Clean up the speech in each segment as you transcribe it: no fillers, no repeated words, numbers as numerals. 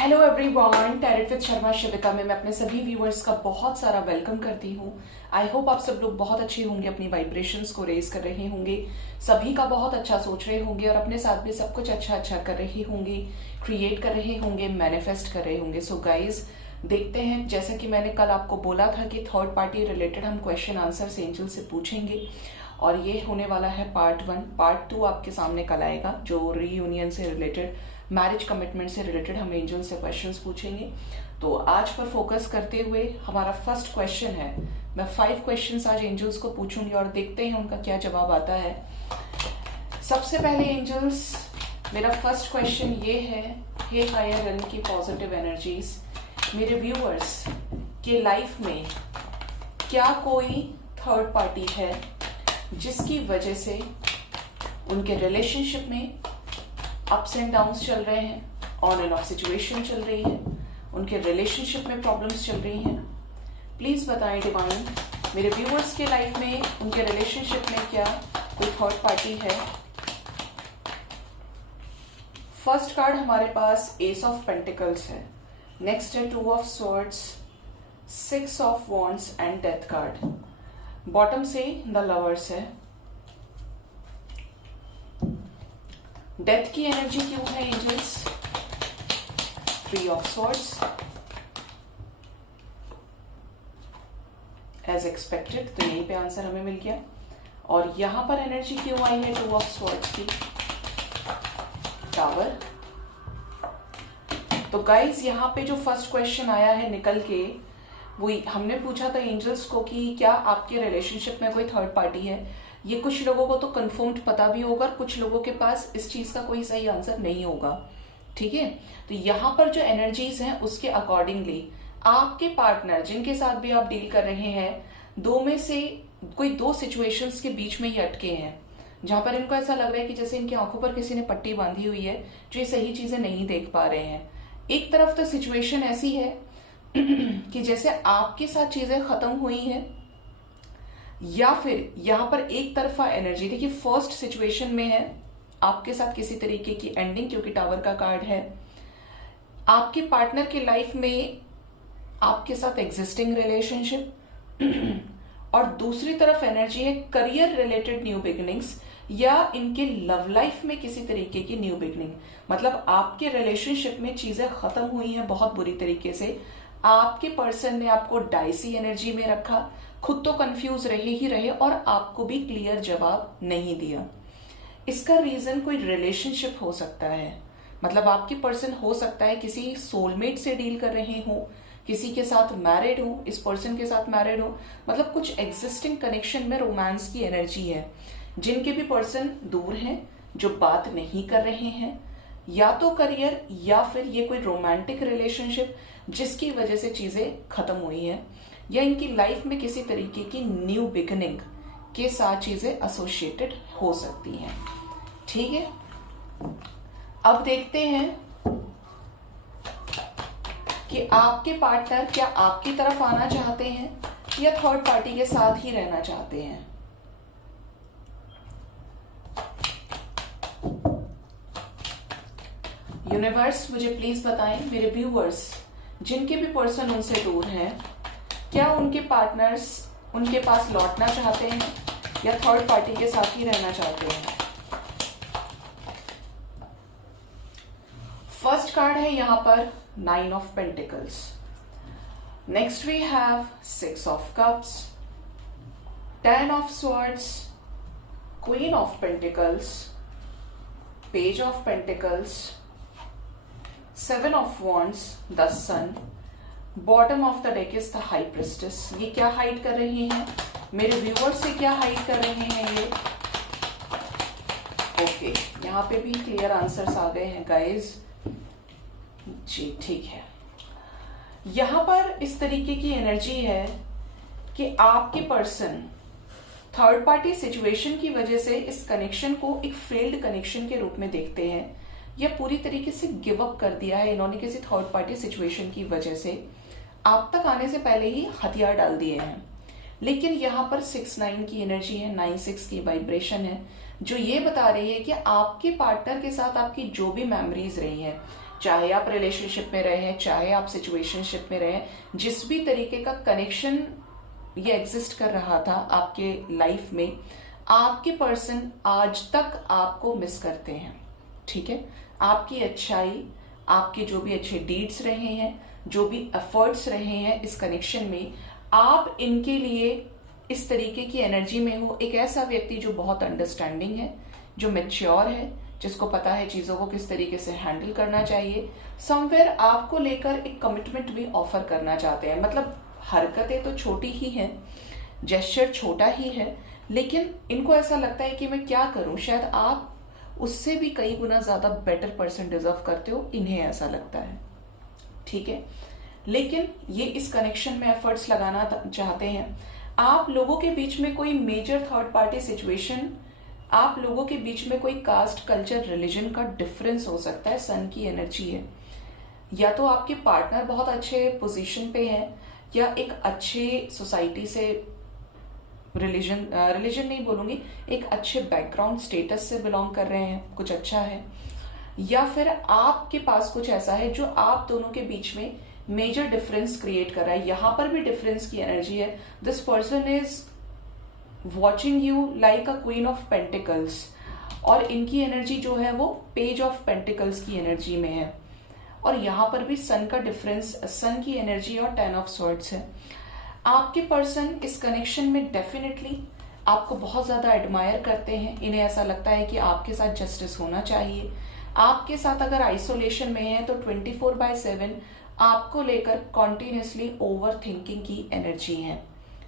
Hello everyone, tarot with Sharma Shivika में मैं अपने सभी व्यूअर्स का बहुत सारा वेलकम करती हूँ। आई होप आप सब लोग बहुत अच्छे होंगे, अपनी वाइब्रेशंस को रेज कर रहे होंगे, सभी का बहुत अच्छा सोच रहे होंगे और अपने साथ भी सब कुछ अच्छा अच्छा कर रहे होंगे, क्रिएट कर रहे होंगे, मैनिफेस्ट कर रहे होंगे। सो गाइज देखते हैं, जैसा कि मैंने कल आपको बोला था कि थर्ड पार्टी रिलेटेड हम क्वेश्चन आंसर्स एंजल से पूछेंगे और ये होने वाला है पार्ट 1। पार्ट 2 आपके सामने कल आएगा, जो रीयूनियन से रिलेटेड, मैरिज कमिटमेंट से रिलेटेड हम एंजल से क्वेश्चंस पूछेंगे। तो आज पर फोकस करते हुए हमारा फर्स्ट क्वेश्चन है, मैं 5 क्वेश्चंस आज एंजल्स को पूछूंगी और देखते हैं उनका क्या जवाब आता है। सबसे पहले एंजल्स, मेरा फर्स्ट क्वेश्चन ये है, हे हायर रेल्म की पॉजिटिव एनर्जीज, मेरे व्यूअर्स के लाइफ में क्या कोई थर्ड पार्टी है जिसकी वजह से उनके रिलेशनशिप में अप्स एंड डाउन्स चल रहे हैं, ऑन एंड ऑफ सिचुएशन चल रही है, उनके रिलेशनशिप में प्रॉब्लम्स चल रही हैं। प्लीज बताएं डिवाइन, मेरे व्यूअर्स के लाइफ में उनके रिलेशनशिप में क्या कोई थर्ड पार्टी है। फर्स्ट कार्ड हमारे पास एस ऑफ पेंटिकल्स है, नेक्स्ट है 2 of swords, 6 of wands and death card. Bottom से द लवर्स है। डेथ की एनर्जी क्यों है angels? 3 of swords, as expected, तो यहीं पे आंसर हमें मिल गया। और यहां पर एनर्जी क्यों आई है 2 ऑफ स्वॉर्ड्स की? टावर। तो गाइज यहां पे जो फर्स्ट क्वेश्चन आया है निकल के, वो हमने पूछा था एंजल्स को कि क्या आपके रिलेशनशिप में कोई थर्ड पार्टी है। ये कुछ लोगों को तो कंफर्म्ड पता भी होगा, कुछ लोगों के पास इस चीज का कोई सही आंसर नहीं होगा। ठीक है, तो यहां पर जो एनर्जीज हैं उसके अकॉर्डिंगली आपके पार्टनर जिनके साथ भी आप डील कर रहे हैं, दो में से कोई 2 सिचुएशंस के बीच में ये अटके हैं, जहां पर इनको ऐसा लग रहा है कि जैसे इनकी आंखों पर किसी ने पट्टी बांधी हुई है, जो ये सही चीजें नहीं देख पा रहे हैं। एक तरफ तो सिचुएशन ऐसी है कि जैसे आपके साथ चीजें खत्म हुई हैं, या फिर यहां पर एक तरफा एनर्जी। देखिए फर्स्ट सिचुएशन में है आपके साथ किसी तरीके की एंडिंग, क्योंकि टावर का कार्ड है। आपके पार्टनर की लाइफ में आपके साथ एग्जिस्टिंग रिलेशनशिप और दूसरी तरफ एनर्जी है करियर रिलेटेड न्यू बिगिनिंग्स, या इनके लव लाइफ में किसी तरीके की न्यू बिगिनिंग। मतलब आपके रिलेशनशिप में चीजें खत्म हुई हैं बहुत बुरी तरीके से, आपके पर्सन ने आपको डाइसी एनर्जी में रखा, खुद तो कंफ्यूज रहे ही रहे और आपको भी क्लियर जवाब नहीं दिया। इसका रीजन कोई रिलेशनशिप हो सकता है, मतलब आपके पर्सन हो सकता है किसी सोलमेट से डील कर रहे हो, किसी के साथ मैरिड हो, इस पर्सन के साथ मैरिड हो, मतलब कुछ एग्जिस्टिंग कनेक्शन में रोमांस की एनर्जी है। जिनके भी पर्सन दूर हैं, जो बात नहीं कर रहे हैं, या तो करियर या फिर ये कोई रोमांटिक रिलेशनशिप जिसकी वजह से चीजें खत्म हुई हैं, या इनकी लाइफ में किसी तरीके की न्यू बिगिनिंग के साथ चीजें एसोसिएटेड हो सकती हैं। ठीक है, अब देखते हैं कि आपके पार्टनर क्या आपकी तरफ आना चाहते हैं या थर्ड पार्टी के साथ ही रहना चाहते हैं। यूनिवर्स मुझे प्लीज बताएं, मेरे व्यूअर्स जिनके भी पर्सन उनसे दूर हैं, क्या उनके पार्टनर्स उनके पास लौटना चाहते हैं या थर्ड पार्टी के साथ ही रहना चाहते हैं। फर्स्ट कार्ड है यहां पर 9 of pentacles, next we have 6 of cups, 10 of swords, queen of pentacles, page of pentacles, 7 of wands, the sun. Bottom of the deck is the high priestess. ये क्या हाइड कर रहे हैं, मेरे व्यूअर्स से क्या हाइड कर रहे हैं ये? ओके, यहाँ पे भी क्लियर आंसर्स आ गए हैं गाइज जी। ठीक है, यहां पर इस तरीके की एनर्जी है कि आपके पर्सन थर्ड पार्टी सिचुएशन की वजह से इस कनेक्शन को एक फेल्ड कनेक्शन के रूप में देखते हैं, या पूरी तरीके से गिव अप कर दिया है इन्होंने किसी थर्ड पार्टी सिचुएशन की वजह से, आप तक आने से पहले ही हथियार डाल दिए हैं। लेकिन यहाँ पर 6-9 की एनर्जी है, 9-6 की वाइब्रेशन है, जो ये बता रही है कि आपके पार्टनर के साथ आपकी जो भी मेमोरीज रही है, चाहे आप रिलेशनशिप में रहे हैं, चाहे आप सिचुएशनशिप में रहे हैं, जिस भी तरीके का कनेक्शन ये एग्जिस्ट कर रहा था आपके लाइफ में, आपके पर्सन आज तक आपको मिस करते हैं। ठीक है, आपकी अच्छाई, आपके जो भी अच्छे डीड्स रहे हैं, जो भी एफर्ट्स रहे हैं इस कनेक्शन में, आप इनके लिए इस तरीके की एनर्जी में हो। एक ऐसा व्यक्ति जो बहुत अंडरस्टैंडिंग है, जो मैच्योर है, जिसको पता है चीजों को किस तरीके से हैंडल करना चाहिए, समवेयर आपको लेकर एक कमिटमेंट भी ऑफर करना चाहते हैं। मतलब हरकतें तो छोटी ही हैं, जेस्चर छोटा ही है, लेकिन इनको ऐसा लगता है कि मैं क्या करूं, शायद आप उससे भी कई गुना ज्यादा बेटर पर्सन डिजर्व करते हो, इन्हें ऐसा लगता है। ठीक है, लेकिन ये इस कनेक्शन में एफर्ट्स लगाना चाहते हैं। आप लोगों के बीच में कोई मेजर थर्ड पार्टी सिचुएशन, आप लोगों के बीच में कोई कास्ट, कल्चर, रिलीजन का डिफरेंस हो सकता है। सन की एनर्जी है, या तो आपके पार्टनर बहुत अच्छे पोजीशन पे हैं, या एक अच्छे सोसाइटी से, रिलीजन नहीं बोलूंगी, एक अच्छे बैकग्राउंड स्टेटस से बिलोंग कर रहे हैं, कुछ अच्छा है, या फिर आपके पास कुछ ऐसा है जो आप दोनों के बीच में मेजर डिफरेंस क्रिएट कर रहा है। यहां पर भी डिफरेंस की एनर्जी है। This person is watching you like a queen of pentacles, और इनकी एनर्जी जो है वो पेज ऑफ पेंटिकल्स की एनर्जी में है। और यहां पर भी सन का डिफरेंस, सन की एनर्जी और 10 ऑफ स्वॉर्ड्स है। आपके पर्सन इस कनेक्शन में डेफिनेटली आपको बहुत ज्यादा एडमायर करते हैं। इन्हें ऐसा लगता है कि आपके साथ जस्टिस होना चाहिए। आपके साथ अगर आइसोलेशन में है तो 24/7 आपको लेकर कॉन्टिन्यूसली ओवर थिंकिंग की एनर्जी है।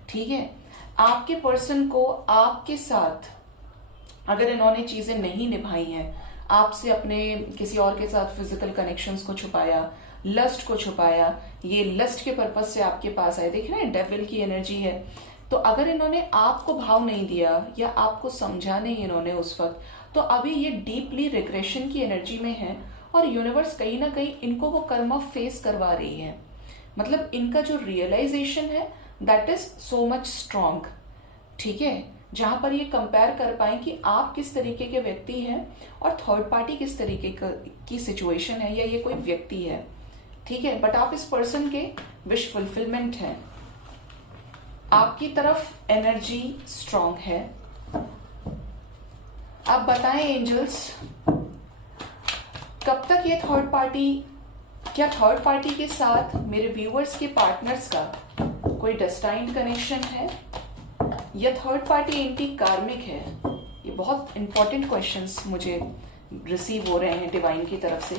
ठीक है, आपके पर्सन को आपके साथ अगर इन्होंने चीजें नहीं निभाई हैं, आपसे अपने किसी और के साथ फिजिकल कनेक्शंस को छुपाया, लस्ट को छुपाया, ये लस्ट के पर्पज से आपके पास आए, देख रहे हैं डेविल की एनर्जी है। तो अगर इन्होंने आपको भाव नहीं दिया या आपको समझा नहीं इन्होंने उस वक्त, तो अभी ये डीपली रिग्रेशन की एनर्जी में है, और यूनिवर्स कहीं ना कहीं इनको वो कर्मा फेस करवा रही है। मतलब इनका जो रियलाइजेशन है that is so much strong. ठीक है, जहां पर ये कंपेयर कर पाए कि आप किस तरीके के व्यक्ति हैं और थर्ड पार्टी किस तरीके की सिचुएशन है, या ये कोई व्यक्ति है। ठीक है, बट आप इस पर्सन के विश फुलफिलमेंट हैं, आपकी तरफ एनर्जी स्ट्रॉन्ग है। आप बताएं एंजल्स, कब तक ये थर्ड पार्टी, क्या थर्ड पार्टी के साथ मेरे व्यूअर्स के पार्टनर्स का कोई डेस्टाइन्ड कनेक्शन है, या थर्ड पार्टी एंटी कार्मिक है? ये बहुत इंपॉर्टेंट क्वेश्चंस मुझे रिसीव हो रहे हैं डिवाइन की तरफ से।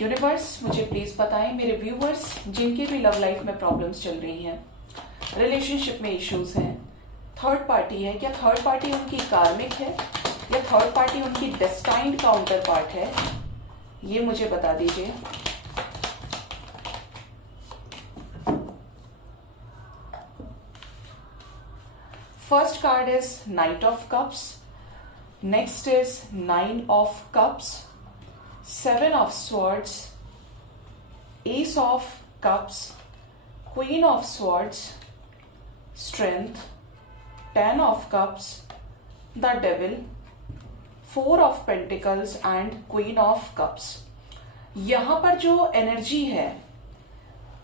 यूनिवर्स मुझे प्लीज बताएं, मेरे व्यूअर्स जिनके भी लव लाइफ में प्रॉब्लम्स चल रही हैं, रिलेशनशिप में इश्यूज हैं, थर्ड पार्टी है, क्या थर्ड पार्टी उनकी कार्मिक है या थर्ड पार्टी उनकी डेस्टाइन्ड काउंटर पार्ट है? ये मुझे बता दीजिए। First card is night of cups, next is 9 of cups, 7 of swords, S of cups, queen of swords, strength, 10 of cups, the devil, 4 of pentacles and queen of cups. यहां पर जो energy है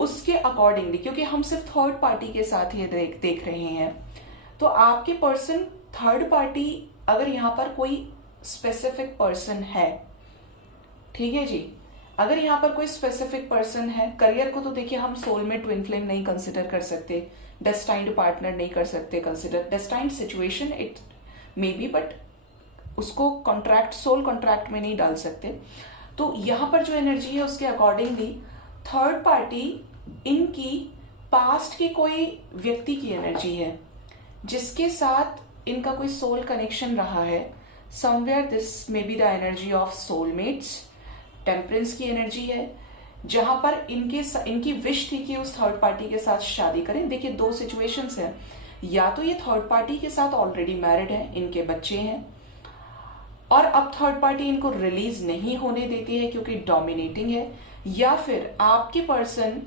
उसके अकॉर्डिंगली, क्योंकि हम सिर्फ third party के साथ ये देख रहे हैं, तो आपके पर्सन थर्ड पार्टी, अगर यहां पर कोई स्पेसिफिक पर्सन है, ठीक है जी, अगर यहां पर कोई स्पेसिफिक पर्सन है, करियर को तो देखिए हम सोलमेट, ट्विन फ्लेम नहीं कंसिडर कर सकते, डेस्टाइन्ड पार्टनर नहीं कर सकते consider, destined situation it may be, but उसको कॉन्ट्रैक्ट, सोल कॉन्ट्रैक्ट में नहीं डाल सकते। तो यहां पर जो एनर्जी है उसके अकॉर्डिंगली थर्ड पार्टी इनकी पास्ट की कोई व्यक्ति की एनर्जी है जिसके साथ इनका कोई सोल कनेक्शन रहा है। Somewhere this may be the energy of soulmates. Temperance की एनर्जी है, जहां पर इनकी विश थी कि उस थर्ड पार्टी के साथ शादी करें। देखिए दो सिचुएशंस हैं, या तो ये थर्ड पार्टी के साथ ऑलरेडी मैरिड है, इनके बच्चे हैं, और अब थर्ड पार्टी इनको रिलीज नहीं होने देती है क्योंकि डोमिनेटिंग है, या फिर आपके पर्सन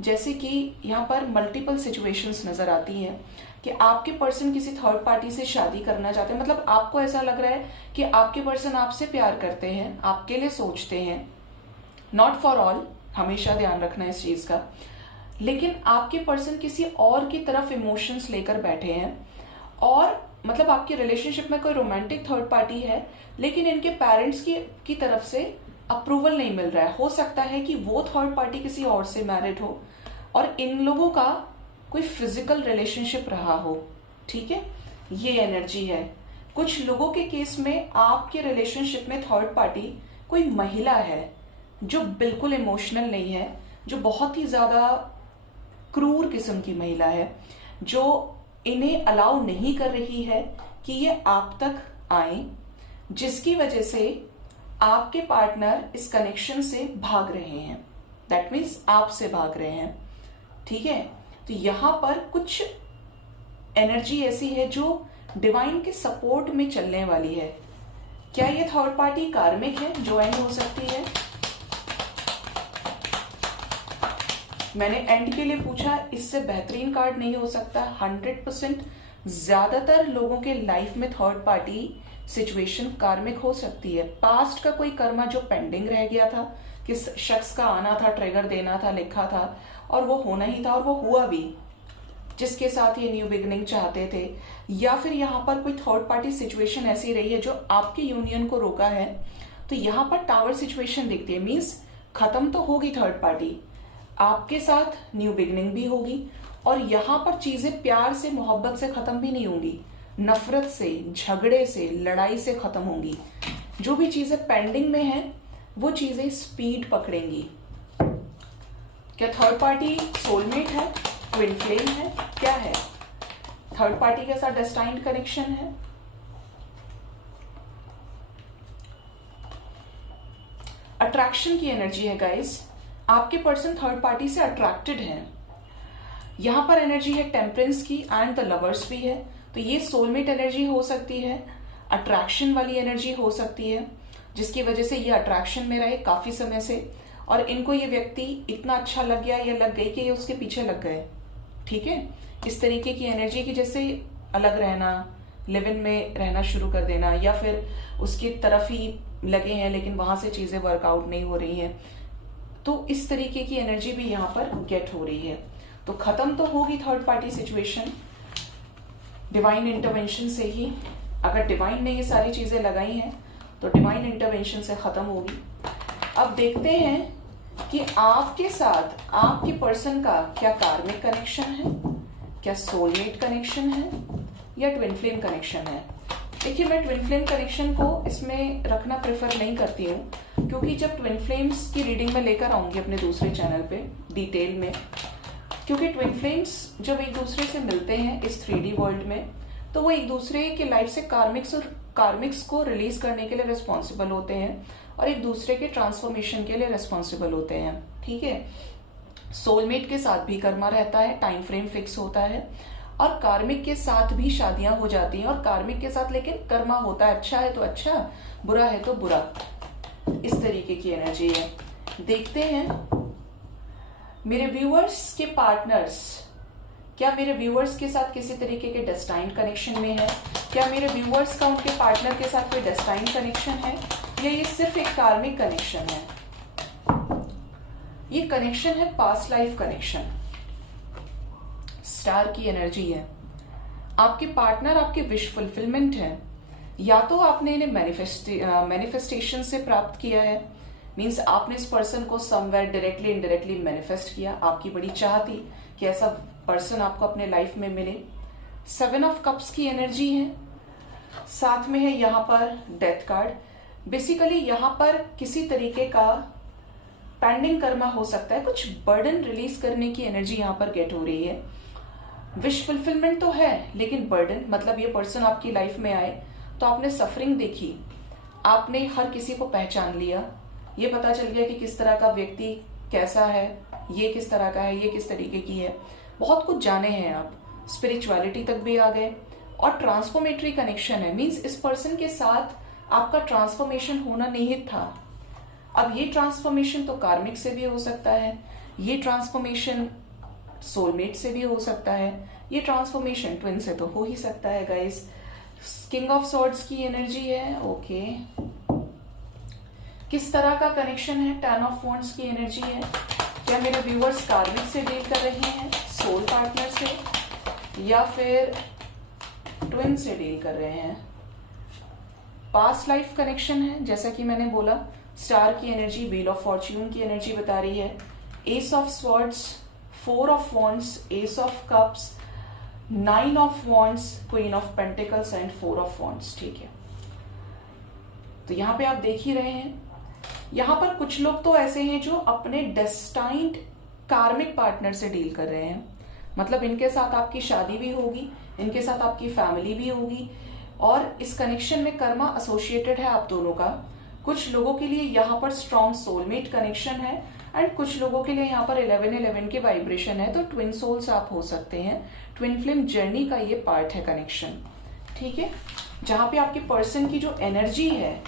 जैसे कि यहाँ पर मल्टीपल सिचुएशंस नजर आती हैं कि आपके पर्सन किसी थर्ड पार्टी से शादी करना चाहते हैं, मतलब आपको ऐसा लग रहा है कि आपके पर्सन आपसे प्यार करते हैं, आपके लिए सोचते हैं, नॉट फॉर ऑल, हमेशा ध्यान रखना इस चीज का, लेकिन आपके पर्सन किसी और की तरफ इमोशंस लेकर बैठे हैं, और मतलब आपकी रिलेशनशिप में कोई रोमांटिक थर्ड पार्टी है, लेकिन इनके पेरेंट्स की तरफ से अप्रूवल नहीं मिल रहा है। हो सकता है कि वो थर्ड पार्टी किसी और से मैरिड हो और इन लोगों का कोई फिजिकल रिलेशनशिप रहा हो, ठीक है, ये एनर्जी है। कुछ लोगों के केस में आपके रिलेशनशिप में थर्ड पार्टी कोई महिला है जो बिल्कुल इमोशनल नहीं है, जो बहुत ही ज्यादा क्रूर किस्म की महिला है, जो इन्हें अलाउ नहीं कर रही है कि ये आप तक आए, जिसकी वजह से आपके पार्टनर इस कनेक्शन से भाग रहे हैं, दैट मीन्स आपसे भाग रहे हैं, ठीक है। तो यहां पर कुछ एनर्जी ऐसी है जो डिवाइन के सपोर्ट में चलने वाली है। क्या ये थर्ड पार्टी कार्मिक है, ज्वाइन हो सकती है? मैंने एंड के लिए पूछा, इससे बेहतरीन कार्ड नहीं हो सकता। 100% ज्यादातर लोगों के लाइफ में थर्ड पार्टी सिचुएशन कार्मिक हो सकती है। पास्ट का कोई कर्मा जो पेंडिंग रह गया था, किस शख्स का आना था, ट्रिगर देना था, लिखा था और वो होना ही था और वो हुआ भी, जिसके साथ ये न्यू बिगनिंग चाहते थे, या फिर यहाँ पर कोई थर्ड पार्टी सिचुएशन ऐसी रही है जो आपकी यूनियन को रोका है। तो यहाँ पर टावर सिचुएशन दिखती है, मीन्स खत्म तो होगी थर्ड पार्टी, आपके साथ न्यू बिगनिंग भी होगी, और यहाँ पर चीजें प्यार से, मोहब्बत से खत्म भी नहीं होंगी, नफरत से, झगड़े से, लड़ाई से खत्म होंगी। जो भी चीजें पेंडिंग में हैं वो चीजें स्पीड पकड़ेंगी। क्या थर्ड पार्टी सोलमेट है, ट्विन फ्लेम है, क्या है? थर्ड पार्टी के साथ डेस्टाइन्ड कनेक्शन है। अट्रैक्शन की एनर्जी है गाइस, आपके पर्सन थर्ड पार्टी से अट्रैक्टेड है। यहां पर एनर्जी है टेम्परेंस की एंड द लवर्स भी है। तो ये सोलमेट एनर्जी हो सकती है, अट्रैक्शन वाली एनर्जी हो सकती है, जिसकी वजह से ये अट्रैक्शन में रहे काफी समय से, और इनको ये व्यक्ति इतना अच्छा लग गया या लग गई कि ये उसके पीछे लग गए, ठीक है। इस तरीके की एनर्जी की, जैसे अलग रहना, लिव इन में रहना शुरू कर देना, या फिर उसकी तरफ ही लगे हैं लेकिन वहां से चीजें वर्कआउट नहीं हो रही हैं। तो इस तरीके की एनर्जी भी यहाँ पर गेट हो रही है। तो खत्म तो होगी third party situation divine intervention से ही। अगर डिवाइन ने ये सारी चीजें लगाई हैं तो डिवाइन इंटरवेंशन से खत्म होगी। अब देखते हैं कि आपके साथ आपके पर्सन का क्या कार्मिक कनेक्शन है, क्या सोलमेट कनेक्शन है, या ट्विन फ्लेम कनेक्शन है। देखिए, मैं ट्विन फ्लेम कनेक्शन को इसमें रखना प्रेफर नहीं करती हूँ, क्योंकि जब ट्विन फ्लेम्स की रीडिंग में लेकर आऊंगी अपने दूसरे चैनल पे डिटेल में, क्योंकि ट्विन फ्लेम्स जब एक दूसरे से मिलते हैं इस 3D वर्ल्ड में, तो वो एक दूसरे के लाइफ से कार्मिक्स को रिलीज करने के लिए रिस्पॉन्सिबल होते हैं और एक दूसरे के ट्रांसफॉर्मेशन के लिए रिस्पॉन्सिबल होते हैं, ठीक है। सोलमेट के साथ भी कर्मा रहता है, टाइम फ्रेम फिक्स होता है, और कार्मिक के साथ भी शादियां हो जाती हैं, और कार्मिक के साथ लेकिन कर्मा होता है, अच्छा है तो अच्छा, बुरा है तो बुरा। इस तरीके की एनर्जी है। देखते हैं मेरे व्यूअर्स के पार्टनर्स, क्या मेरे व्यूअर्स के साथ किसी तरीके के डेस्टाइन्ड कनेक्शन में है? क्या मेरे व्यूअर्स का उनके पार्टनर के साथ कोई डेस्टाइन्ड कनेक्शन है, या ये सिर्फ एक कार्मिक कनेक्शन है? ये कनेक्शन है पास्ट लाइफ कनेक्शन, स्टार की एनर्जी है। आपके पार्टनर आपके विश फुलफिलमेंट है, या तो आपने इन्हें मैनिफेस्टेशन से प्राप्त किया है, मीन्स आपने इस पर्सन को समवेयर डायरेक्टली इनडायरेक्टली मैनिफेस्ट किया। आपकी बड़ी चाह थी कि ऐसा पर्सन आपको अपने लाइफ में मिले। 7 ऑफ कप्स की एनर्जी है, साथ में है यहाँ पर डेथ कार्ड। बेसिकली यहाँ पर किसी तरीके का पेंडिंग कर्मा हो सकता है, कुछ बर्डन रिलीज करने की एनर्जी यहाँ पर गेट हो रही है। विश फुलफिलमेंट तो है, लेकिन बर्डन मतलब ये पर्सन आपकी लाइफ में आए तो आपने सफरिंग देखी, आपने हर किसी को पहचान लिया, ये पता चल गया कि किस तरह का व्यक्ति कैसा है, ये किस तरह का है, ये किस तरीके की है, बहुत कुछ जाने हैं आप, स्पिरिचुअलिटी तक भी आ गए। और ट्रांसफॉर्मेटरी कनेक्शन है, मीन्स इस पर्सन के साथ आपका ट्रांसफॉर्मेशन होना निहित था। अब ये ट्रांसफॉर्मेशन तो कार्मिक से भी हो सकता है, ये ट्रांसफॉर्मेशन सोलमेट से भी हो सकता है, ये ट्रांसफॉर्मेशन ट्विन से तो हो ही सकता है गाइस। किंग ऑफ सॉर्ड्स की एनर्जी है, ओके। किस तरह का कनेक्शन है? टेन ऑफ वॉन्ड्स की एनर्जी है। क्या मेरे व्यूअर्स कार्मिक से डील कर रहे हैं, सोल पार्टनर से, या फिर ट्विन से डील कर रहे हैं? पास्ट लाइफ कनेक्शन है, जैसा कि मैंने बोला। स्टार की एनर्जी, व्हील ऑफ फॉर्च्यून की एनर्जी बता रही है। S of swords, four of wands, S of cups, nine of wands, queen of pentacles and four of wands. ठीक है, तो यहां पे आप देख ही रहे हैं, यहां पर कुछ लोग तो ऐसे हैं जो अपने डेस्टाइन्ड कार्मिक पार्टनर से डील कर रहे हैं। मतलब इनके साथ आपकी शादी भी होगी, इनके साथ आपकी फैमिली भी होगी, और इस कनेक्शन में कर्मा एसोसिएटेड है आप दोनों का। कुछ लोगों के लिए यहाँ पर स्ट्रॉन्ग सोलमेट कनेक्शन है, एंड कुछ लोगों के लिए यहाँ पर 11-11 के वाइब्रेशन है, तो ट्विन सोल्स आप हो सकते हैं। ट्विन फ्लेम जर्नी का ये पार्ट है कनेक्शन, ठीक है। जहां पे आपके पर्सन की जो एनर्जी है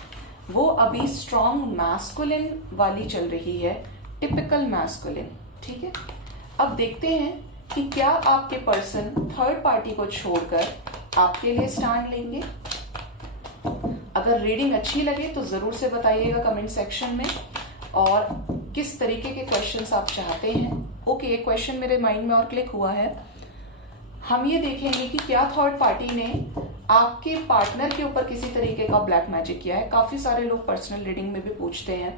वो अभी स्ट्रॉन्ग मैस्कुलिन वाली चल रही है, टिपिकल मैस्कुलिन, ठीक है। अब देखते हैं कि क्या आपके पर्सन थर्ड पार्टी को छोड़कर आपके लिए स्टैंड लेंगे। अगर रीडिंग अच्छी लगे तो जरूर से बताइएगा कमेंट सेक्शन में, और किस तरीके के क्वेश्चंस आप चाहते हैं। ओके, एक क्वेश्चन मेरे माइंड में और क्लिक हुआ है। हम ये देखेंगे कि क्या थर्ड पार्टी ने आपके पार्टनर के ऊपर किसी तरीके का ब्लैक मैजिक किया है। काफी सारे लोग पर्सनल रीडिंग में भी पूछते हैं,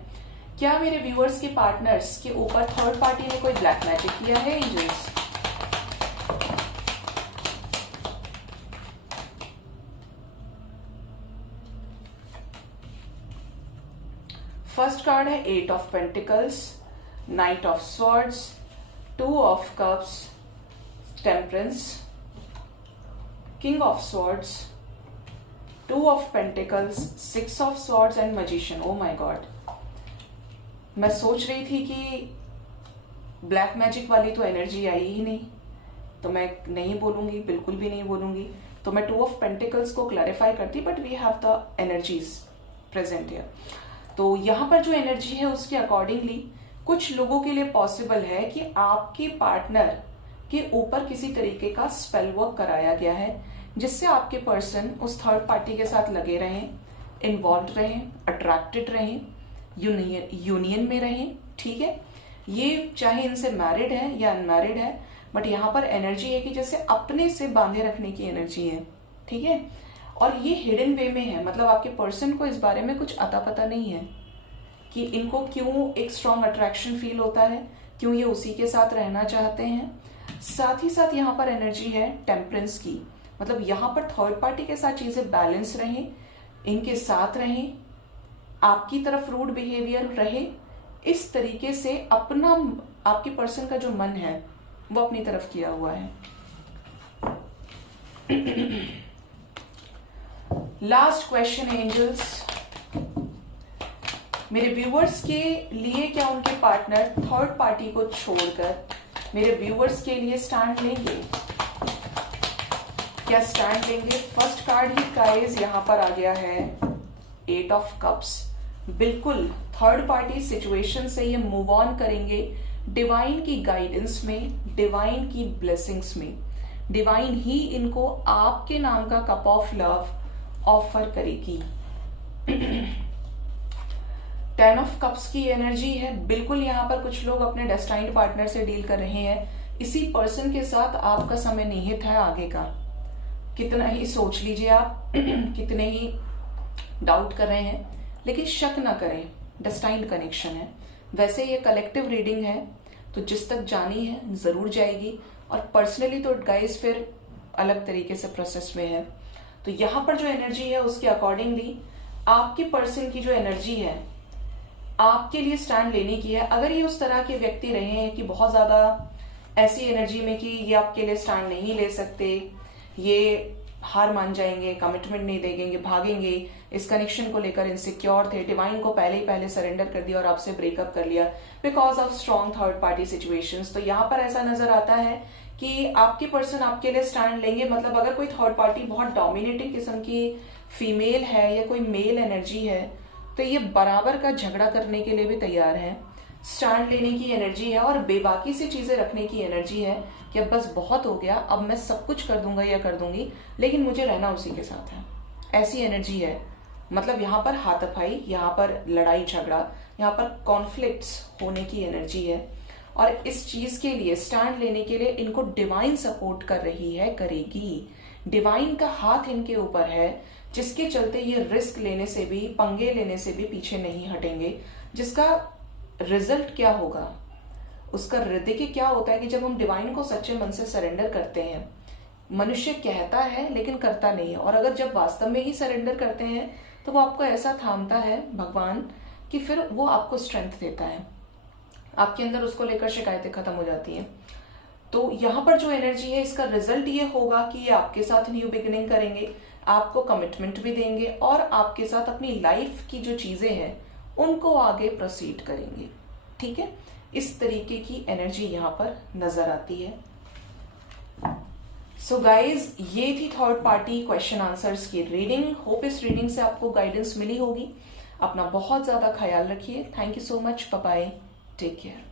क्या मेरे व्यूअर्स के पार्टनर्स के ऊपर थर्ड पार्टी ने कोई ब्लैक मैजिक किया है एंजल्स। फर्स्ट कार्ड है eight of pentacles, knight of swords, two of cups, temperance, king of swords, two of pentacles, six of swords and magician. Oh my God, मैं सोच रही थी कि ब्लैक मैजिक वाली तो एनर्जी आई ही नहीं, तो मैं नहीं बोलूंगी, बिल्कुल भी नहीं बोलूंगी। तो मैं टू ऑफ पेंटिकल्स को क्लैरिफाई करती, but we have the energies present here. तो यहां पर जो एनर्जी है उसके अकॉर्डिंगली कुछ लोगों के लिए पॉसिबल है कि आपके पार्टनर के ऊपर किसी तरीके का स्पेल वर्क कराया गया है, जिससे आपके पर्सन उस थर्ड पार्टी के साथ लगे रहें, इन्वॉल्व रहें, अट्रैक्टेड रहें, यूनियन में रहें, ठीक है। ये चाहे इनसे मैरिड है या अनमैरिड है, बट यहाँ पर एनर्जी है कि जैसे अपने से बांधे रखने की एनर्जी है, ठीक है। और ये हिडन वे में है, मतलब आपके पर्सन को इस बारे में कुछ अता पता नहीं है कि इनको क्यों एक स्ट्रॉन्ग अट्रैक्शन फील होता है, क्यों ये उसी के साथ रहना चाहते हैं। साथ ही साथ यहाँ पर एनर्जी है टेम्परेंस की, मतलब यहाँ पर थर्ड पार्टी के साथ चीजें बैलेंस रहें, इनके साथ रहें, आपकी तरफ रूड बिहेवियर रहे, इस तरीके से अपना आपके पर्सन का जो मन है वो अपनी तरफ किया हुआ है। लास्ट क्वेश्चन एंजल्स, मेरे व्यूअर्स के लिए क्या उनके पार्टनर थर्ड पार्टी को छोड़कर मेरे व्यूअर्स के लिए स्टैंड लेंगे? क्या स्टैंड लेंगे? फर्स्ट कार्ड ही गाइस यहां पर आ गया है, एट ऑफ कप्स। बिल्कुल थर्ड पार्टी सिचुएशन से ये मूव ऑन करेंगे, डिवाइन की गाइडेंस में, डिवाइन की ब्लेसिंग्स में। डिवाइन ही इनको आपके नाम का कप ऑफ लव ऑफर करेगी। टेन ऑफ कप्स की एनर्जी है, बिल्कुल यहाँ पर कुछ लोग अपने डेस्टाइन्ड पार्टनर से डील कर रहे हैं। इसी पर्सन के साथ आपका समय निहित है आगे का। कितना ही सोच लीजिए आप, कितने ही डाउट कर रहे हैं, लेकिन शक ना करें, डेस्टाइन्ड कनेक्शन है। वैसे ये कलेक्टिव रीडिंग है, तो जिस तक जानी है जरूर जाएगी, और पर्सनली तो गाइस फिर अलग तरीके से प्रोसेस में है। तो यहां पर जो एनर्जी है उसके अकॉर्डिंगली आपके पर्सन की जो एनर्जी है आपके लिए स्टैंड लेने की है। अगर ये उस तरह के व्यक्ति रहे हैं कि बहुत ज्यादा ऐसी एनर्जी में कि ये आपके लिए स्टैंड नहीं ले सकते, ये हार मान जाएंगे, कमिटमेंट नहीं देंगे, भागेंगे, इस कनेक्शन को लेकर इनसिक्योर थे, डिवाइन को पहले सरेंडर कर दिया और आपसे ब्रेकअप कर लिया because of strong third party situations, तो यहाँ पर ऐसा नजर आता है कि आपके पर्सन आपके लिए स्टैंड लेंगे। मतलब अगर कोई थर्ड पार्टी बहुत डोमिनेटिंग किस्म की फीमेल है या कोई मेल एनर्जी है, तो ये बराबर का झगड़ा करने के लिए भी तैयार है। स्टैंड लेने की एनर्जी है और बेबाकी से चीजें रखने की एनर्जी है कि अब बस बहुत हो गया, अब मैं सब कुछ कर दूंगा या कर दूंगी, लेकिन मुझे रहना उसी के साथ है, ऐसी एनर्जी है। मतलब यहाँ पर हाथापाई, यहाँ पर लड़ाई झगड़ा, यहाँ पर कॉन्फ्लिक्ट्स होने की एनर्जी है। और इस चीज के लिए, स्टैंड लेने के लिए इनको डिवाइन सपोर्ट कर रही है, करेगी। डिवाइन का हाथ इनके ऊपर है, जिसके चलते ये रिस्क लेने से भी, पंगे लेने से भी पीछे नहीं हटेंगे। जिसका रिजल्ट क्या होगा, उसका देखिए क्या होता है कि जब हम डिवाइन को सच्चे मन से सरेंडर करते हैं, मनुष्य कहता है लेकिन करता नहीं है, और अगर जब वास्तव में ही सरेंडर करते हैं तो वो आपको ऐसा थामता है भगवान कि फिर वो आपको स्ट्रेंथ देता है, आपके अंदर उसको लेकर शिकायतें खत्म हो जाती हैं। तो यहाँ पर जो एनर्जी है, इसका रिजल्ट ये होगा कि ये आपके साथ न्यू बिगिनिंग करेंगे, आपको कमिटमेंट भी देंगे और आपके साथ अपनी लाइफ की जो चीजें हैं उनको आगे प्रोसीड करेंगे। ठीक है, इस तरीके की एनर्जी यहाँ पर नजर आती है। सो गाइज, ये थी थर्ड पार्टी क्वेश्चन आंसर्स की रीडिंग। होप इस रीडिंग से आपको गाइडेंस मिली होगी। अपना बहुत ज्यादा ख्याल रखिए। Thank you so much, bye bye, take care.